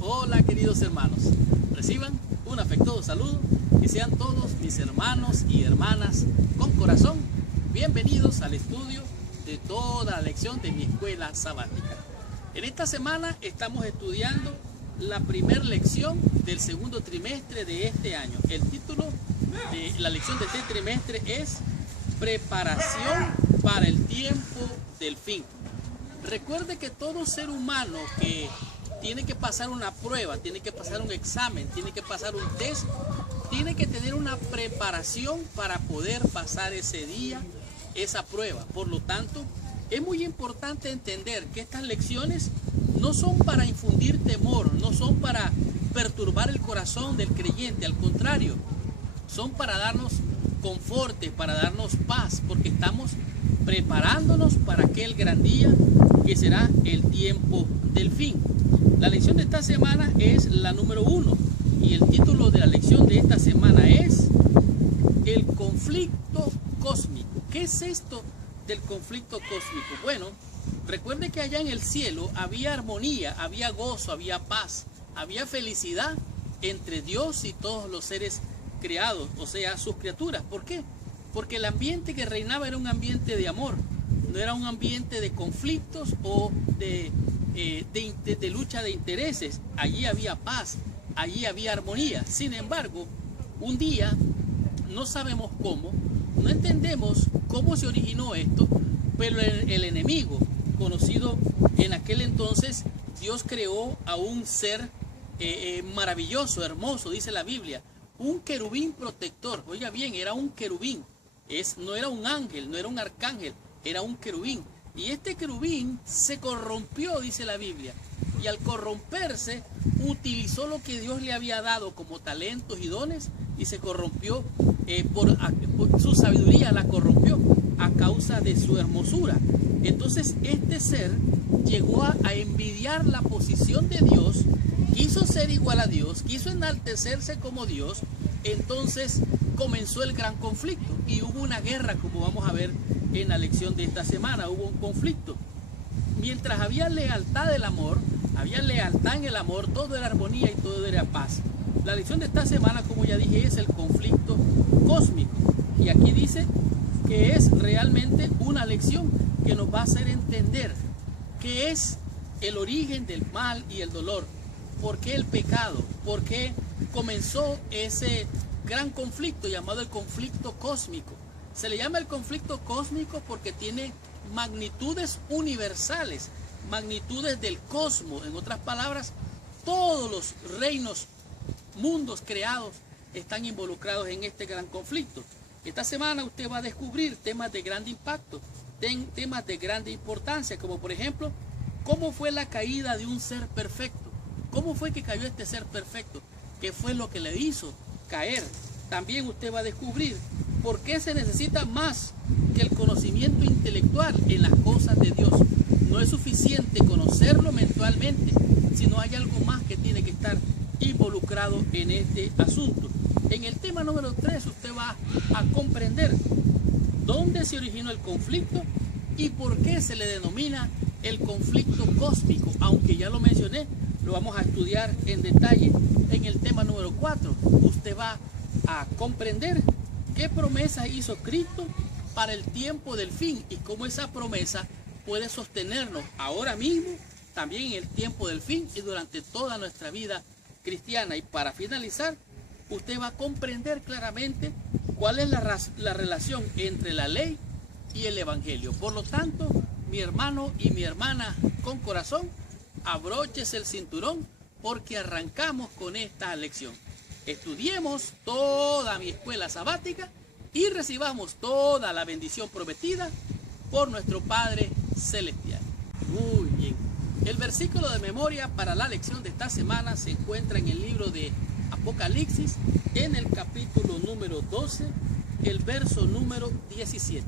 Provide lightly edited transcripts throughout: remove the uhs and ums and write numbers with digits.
Hola queridos hermanos, reciban un afectuoso saludo y sean todos mis hermanos y hermanas con corazón bienvenidos al estudio de toda la lección de mi escuela sabática. En esta semana estamos estudiando la primera lección del segundo trimestre de este año. El título de la lección de este trimestre es Preparación para el tiempo del fin. Recuerde que todo ser humano que tiene que pasar una prueba, tiene que pasar un examen, tiene que pasar un test, tiene que tener una preparación para poder pasar ese día, esa prueba. Por lo tanto, es muy importante entender que estas lecciones no son para infundir temor, no son para perturbar el corazón del creyente, al contrario, son para darnos confort, para darnos paz, porque estamos preparándonos para aquel gran día que será el tiempo del fin. La lección de esta semana es la número 1 y el título de la lección de esta semana es el conflicto cósmico. ¿Qué es esto del conflicto cósmico? Bueno, recuerde que allá en el cielo había armonía, había gozo, había paz, había felicidad entre Dios y todos los seres creados, o sea, sus criaturas. ¿Por qué? Porque el ambiente que reinaba era un ambiente de amor, no era un ambiente de conflictos o de lucha de intereses. Allí había paz, allí había armonía. Sin embargo, un día, no sabemos cómo, no entendemos cómo se originó esto, pero el enemigo, conocido en aquel entonces, Dios creó a un ser maravilloso, hermoso, dice la Biblia, un querubín protector. Oiga bien, era un querubín, no era un ángel, no era un arcángel, era un querubín. Y este querubín se corrompió, dice la Biblia, y al corromperse utilizó lo que Dios le había dado como talentos y dones y se corrompió, por su sabiduría la corrompió a causa de su hermosura. Entonces este ser llegó a envidiar la posición de Dios, quiso ser igual a Dios, quiso enaltecerse como Dios. Entonces comenzó el gran conflicto y hubo una guerra, como vamos a ver en la lección de esta semana. Hubo un conflicto. Mientras había lealtad del amor, había lealtad en el amor, todo era armonía y todo era paz. La lección de esta semana, como ya dije, es el conflicto cósmico. Y aquí dice que es realmente una lección que nos va a hacer entender qué es el origen del mal y el dolor. ¿Por qué el pecado? ¿Por qué comenzó ese gran conflicto llamado el conflicto cósmico? Se le llama el conflicto cósmico porque tiene magnitudes universales, magnitudes del cosmos. En otras palabras, todos los reinos, mundos creados están involucrados en este gran conflicto. Esta semana usted va a descubrir temas de gran impacto, temas de grande importancia, como por ejemplo, ¿cómo fue la caída de un ser perfecto? ¿Cómo fue que cayó este ser perfecto? ¿Qué fue lo que le hizo caer? También usted va a descubrir por qué se necesita más que el conocimiento intelectual en las cosas de Dios. No es suficiente conocerlo mentalmente, sino hay algo más que tiene que estar involucrado en este asunto. En el tema número 3 usted va a comprender dónde se originó el conflicto y por qué se le denomina el conflicto cósmico. Aunque ya lo mencioné, lo vamos a estudiar en detalle en el tema número 4. Usted va a comprender qué promesa hizo Cristo para el tiempo del fin y cómo esa promesa puede sostenernos ahora mismo, también en el tiempo del fin y durante toda nuestra vida cristiana. Y para finalizar, usted va a comprender claramente cuál es la relación entre la ley y el evangelio. Por lo tanto, mi hermano y mi hermana con corazón, abróchese el cinturón porque arrancamos con esta lección. Estudiemos toda mi escuela sabática y recibamos toda la bendición prometida por nuestro Padre Celestial. Muy bien. El versículo de memoria para la lección de esta semana se encuentra en el libro de Apocalipsis, en el capítulo número 12, el verso número 17.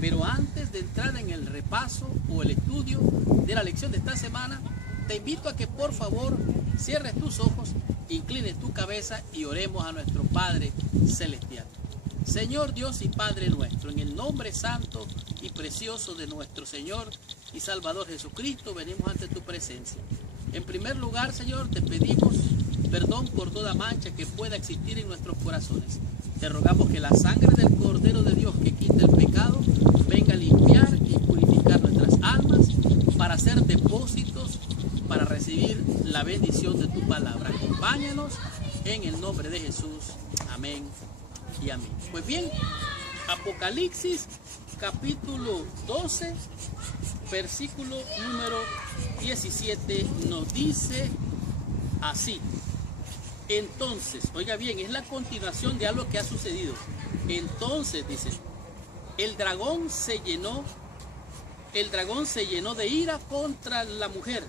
Pero antes de entrar en el repaso o el estudio de la lección de esta semana, te invito a que por favor cierres tus ojos, inclines tu cabeza y oremos a nuestro Padre Celestial. Señor Dios y Padre nuestro, en el nombre santo y precioso de nuestro Señor y Salvador Jesucristo, venimos ante tu presencia. En primer lugar, Señor, te pedimos perdón por toda mancha que pueda existir en nuestros corazones. Te rogamos que la sangre del Cordero de Dios que quita el pecado venga a limpiar y purificar nuestras almas para hacer depósitos para recibir la bendición de tu palabra. Acompáñanos en el nombre de Jesús. Amén y amén. Pues bien, Apocalipsis capítulo 12, versículo número 17 nos dice así. Entonces, oiga bien, es la continuación de algo que ha sucedido. Entonces, dice, el dragón se llenó de ira contra la mujer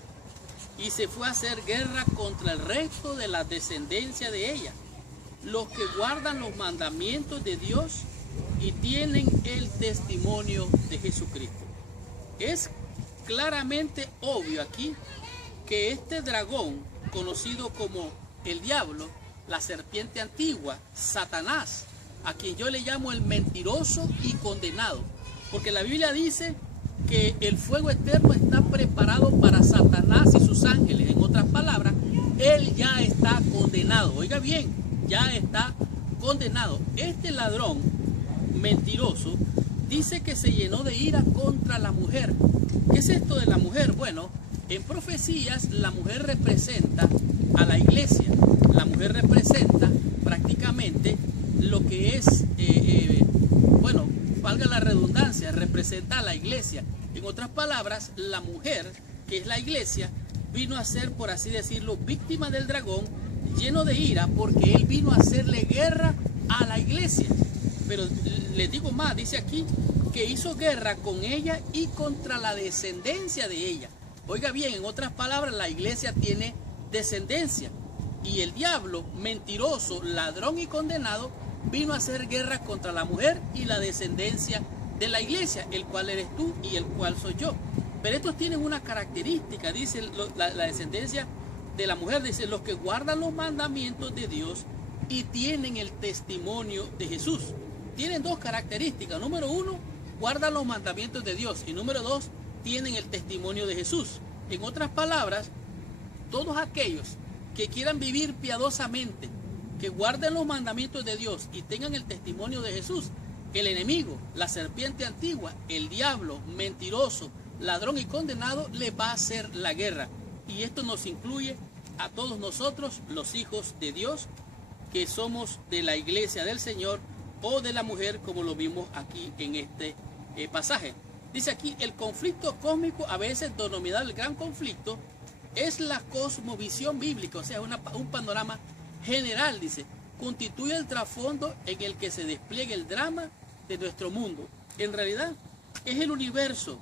y se fue a hacer guerra contra el resto de la descendencia de ella, los que guardan los mandamientos de Dios y tienen el testimonio de Jesucristo. Es claramente obvio aquí que este dragón, conocido como el diablo, la serpiente antigua, Satanás, a quien yo le llamo el mentiroso y condenado, porque la Biblia dice que el fuego eterno está preparado para Satanás y sus ángeles. En otras palabras, él ya está condenado. Oiga bien, ya está condenado. Este ladrón mentiroso dice que se llenó de ira contra la mujer. ¿Qué es esto de la mujer? Bueno, en profecías la mujer representa a la iglesia. La mujer representa prácticamente lo que es, bueno, valga la redundancia, representa a la iglesia. En otras palabras, la mujer, que es la iglesia, vino a ser, por así decirlo, víctima del dragón, lleno de ira, porque él vino a hacerle guerra a la iglesia. Pero les digo más, dice aquí que hizo guerra con ella y contra la descendencia de ella. Oiga bien, en otras palabras, la iglesia tiene descendencia. Y el diablo, mentiroso, ladrón y condenado, vino a hacer guerra contra la mujer y la descendencia de la iglesia, el cual eres tú y el cual soy yo. Pero estos tienen una característica, dice la descendencia de la mujer, dice, los que guardan los mandamientos de Dios y tienen el testimonio de Jesús. Tienen dos características. Número uno, guardan los mandamientos de Dios. Y número dos, tienen el testimonio de Jesús. En otras palabras, todos aquellos que quieran vivir piadosamente, que guarden los mandamientos de Dios y tengan el testimonio de Jesús, el enemigo, la serpiente antigua, el diablo, mentiroso, ladrón y condenado, le va a hacer la guerra. Y esto nos incluye a todos nosotros, los hijos de Dios, que somos de la iglesia del Señor o de la mujer, como lo vimos aquí en este pasaje. Dice aquí, el conflicto cósmico, a veces denominado el gran conflicto, es la cosmovisión bíblica, o sea, un panorama general, dice, constituye el trasfondo en el que se despliega el drama de nuestro mundo. En realidad, es el universo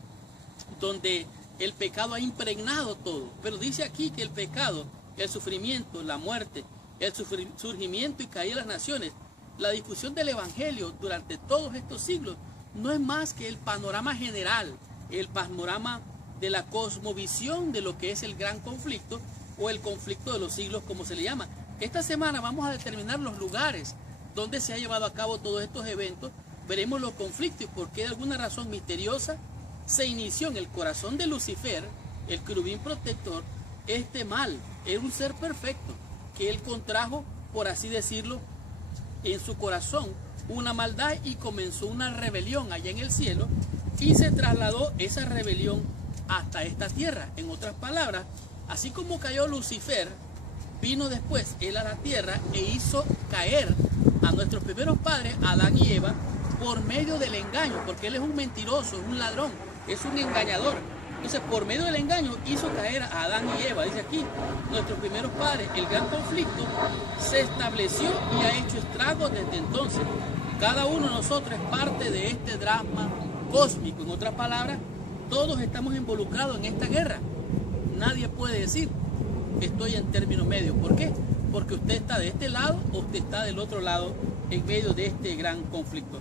donde el pecado ha impregnado todo. Pero dice aquí que el pecado, el sufrimiento, la muerte, el surgimiento y caída de las naciones, la discusión del evangelio durante todos estos siglos, no es más que el panorama general, el panorama de la cosmovisión de lo que es el gran conflicto o el conflicto de los siglos, como se le llama. Esta semana vamos a determinar los lugares donde se ha llevado a cabo todos estos eventos. Veremos los conflictos y por qué de alguna razón misteriosa se inició en el corazón de Lucifer, el querubín protector, este mal. Era un ser perfecto que él contrajo, por así decirlo, en su corazón una maldad y comenzó una rebelión allá en el cielo y se trasladó esa rebelión hasta esta tierra. En otras palabras, así como cayó Lucifer, vino después él a la tierra e hizo caer a nuestros primeros padres, Adán y Eva, por medio del engaño, porque él es un mentiroso, es un ladrón, es un engañador. Entonces, por medio del engaño hizo caer a Adán y Eva. Dice aquí, nuestros primeros padres. El gran conflicto se estableció y ha hecho estragos desde entonces. Cada uno de nosotros es parte de este drama cósmico. En otras palabras, todos estamos involucrados en esta guerra. Nadie puede decir, estoy en término medio. ¿Por qué? Porque usted está de este lado o usted está del otro lado en medio de este gran conflicto.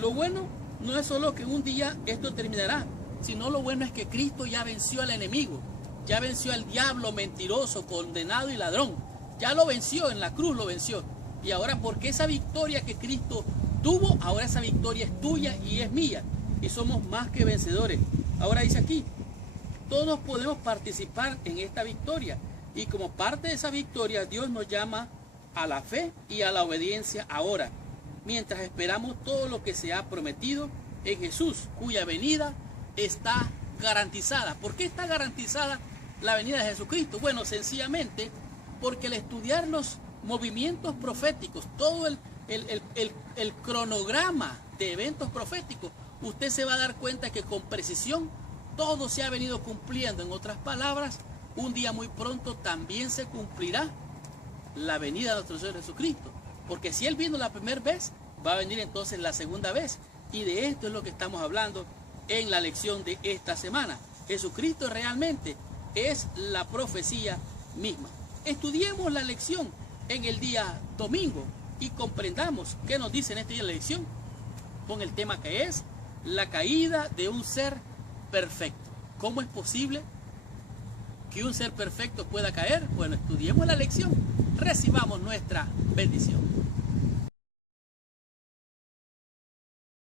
Lo bueno no es solo que un día esto terminará, sino lo bueno es que Cristo ya venció al enemigo, ya venció al diablo mentiroso, condenado y ladrón. Ya lo venció, en la cruz lo venció. Y ahora, porque esa victoria que Cristo tuvo, ahora esa victoria es tuya y es mía. Y somos más que vencedores. Ahora dice aquí, todos podemos participar en esta victoria. Y como parte de esa victoria, Dios nos llama a la fe y a la obediencia ahora, mientras esperamos todo lo que se ha prometido en Jesús, cuya venida está garantizada. ¿Por qué está garantizada la venida de Jesucristo? Bueno, sencillamente porque al estudiar los movimientos proféticos, todo el cronograma de eventos proféticos, usted se va a dar cuenta que con precisión todo se ha venido cumpliendo. En otras palabras, un día muy pronto también se cumplirá la venida de nuestro Señor Jesucristo. Porque si Él vino la primera vez, va a venir entonces la segunda vez. Y de esto es lo que estamos hablando en la lección de esta semana. Jesucristo realmente es la profecía misma. Estudiemos la lección en el día domingo y comprendamos qué nos dice en este día la lección con el tema que es la caída de un ser perfecto. ¿Cómo es posible que un ser perfecto pueda caer? Bueno, estudiemos la lección, recibamos nuestra bendición.